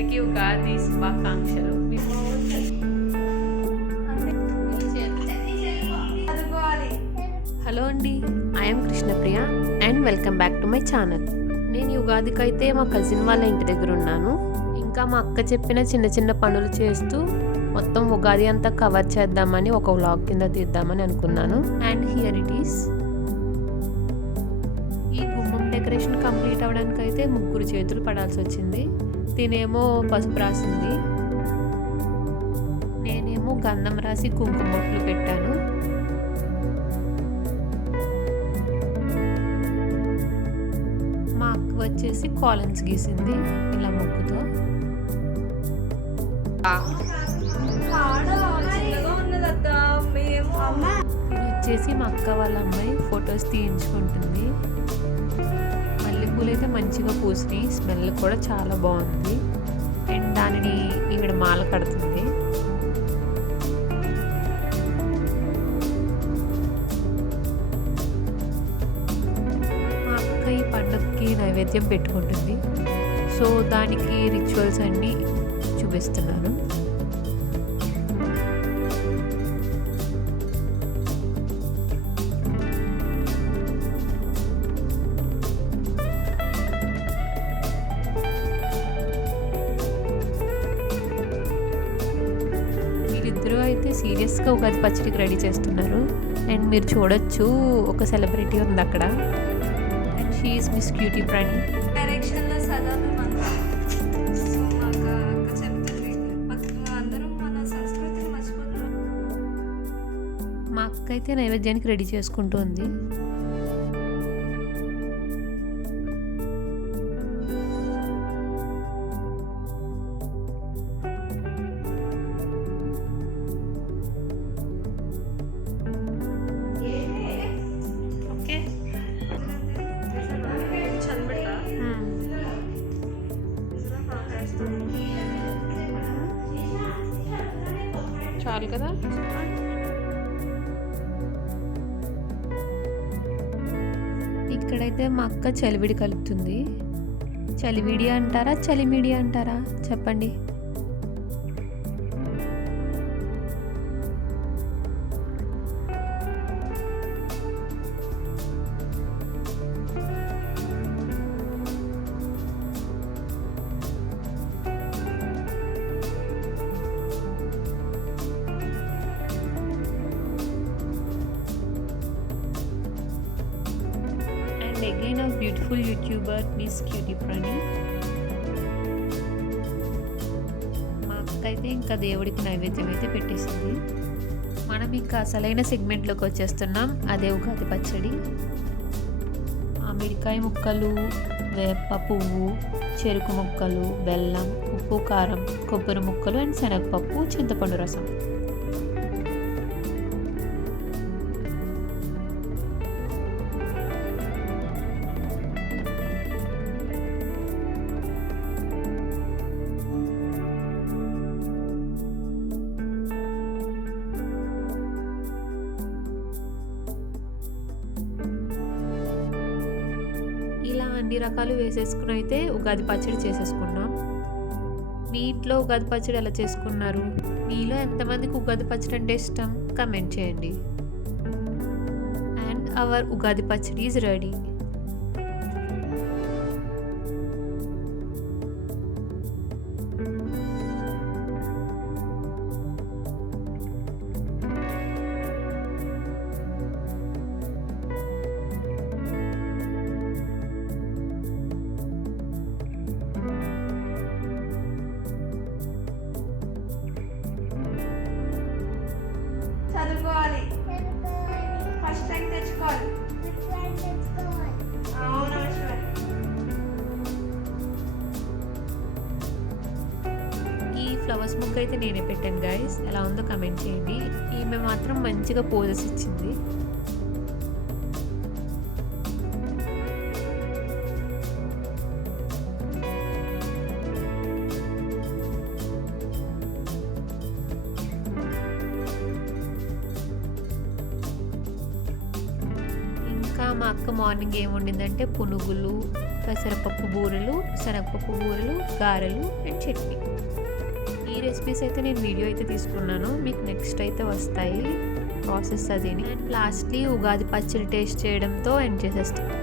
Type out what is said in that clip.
అందరికీ ఉగాది శుభాకాంక్షలు. హలో అండి, I'm Krishnapriya and welcome back to my channel. నేను ఉగాదికి అయితే మా కజిన్ వాళ్ళ ఇంటి దగ్గర ఉన్నాను. ఇంకా మా అక్క చెప్పిన చిన్న చిన్న పనులు చేస్తూ మొత్తం ఉగాది అంతా కవర్ చేద్దామని ఒక వ్లాగ్ కింద తీద్దామని అనుకున్నాను. And here it is. ఈ గుమ్మం డెకరేషన్ కంప్లీట్ అవ్వడానికి అయితే 3 చేతులు పడాల్సి వచ్చింది. తినేమో పసుపు రాసింది, నేనేమో గంధం రాసి కుంకుమ బొట్లు పెట్టాను. మా అక్క వచ్చేసి కాలమ్స్ గీసింది ఇలా ముగ్గుతో. వచ్చేసి మా అక్క వాళ్ళ అమ్మాయి ఫొటోస్ తీయించుకుంటుంది. మల్లెపూలు అయితే మంచిగా పూసినాయి, స్మెల్ కూడా చాలా బాగుంది. అండ్ దానిని ఈవిడ మాల కడుతుంది. మా అక్క ఈ పండుగకి నైవేద్యం పెట్టుకుంటుంది. సో దానికి రిచువల్స్ అన్నీ చూపిస్తున్నాను. ఇద్దరు అయితే సీరియస్గా ఉగాది పచ్చడికి రెడీ చేస్తున్నారు. అండ్ మీరు చూడొచ్చు ఒక సెలబ్రిటీ ఉంది అక్కడ. And she is miss cutie ప్రాణి. డైరెక్షన్లో సదా మా అక్క అయితే నైవేద్యానికి రెడీ చేసుకుంటూ ఉంది. చాలు కదా. ఇక్కడైతే మా అక్క చలివిడి కలుపుతుంది. చలివిడి అంటారా చలిమిడి అంటారా చెప్పండి. Again a beautiful YouTuber Miss Cutie Prani. మా అక్క అయితే ఇంకా దేవుడికి నైవేద్యం అయితే పెట్టేసింది. మనం ఇంకా అసలైన సెగ్మెంట్లోకి వచ్చేస్తున్నాం, అదే ఉగాది పచ్చడి. మామిడికాయ ముక్కలు, వేప పువ్వు, చెరుకు ముక్కలు, బెల్లం, ఉప్పు, కారం, కొబ్బరి ముక్కలు అండ్ శనగపప్పు, చింతపండు రసం. ఇలా అన్ని రకాలు వేసేసుకుని అయితే ఉగాది పచ్చడి చేసేసుకున్నాం. మీ ఇంట్లో ఉగాది పచ్చడి ఎలా చేసుకున్నారు? మీలో ఎంతమందికి ఉగాది పచ్చడి అంటే ఇష్టం? కమెంట్ చేయండి. అండ్ అవర్ ఉగాది పచ్చడి ఈజ్ రెడీ. చదువుకోవాలి, ఫస్ట్ ర్యాంక్ తెచ్చుకోవాలి. అవును ఈ ఫ్లవర్స్ ముక్క అయితే నేనే పెట్టాను గైస్. ఎలా ఉందో కమెంట్ చేయండి. ఈమె మాత్రం మంచిగా పోజెస్ ఇచ్చింది. ఇంకా మా అక్క మార్నింగ్ ఏం వండిందంటే పునుగులు, పెసరపప్పు బూరెలు, శనగపప్పు బూరెలు, గారెలు అండ్ చట్నీ. ఈ రెసిపీస్ అయితే నేను వీడియో అయితే తీసుకున్నాను, మీకు నెక్స్ట్ అయితే వస్తాయి ప్రాసెస్ అదిని. అండ్ లాస్ట్లీ ఉగాది పచ్చడి టేస్ట్ చేయడంతో ఎండ్ చేసేస్తాను.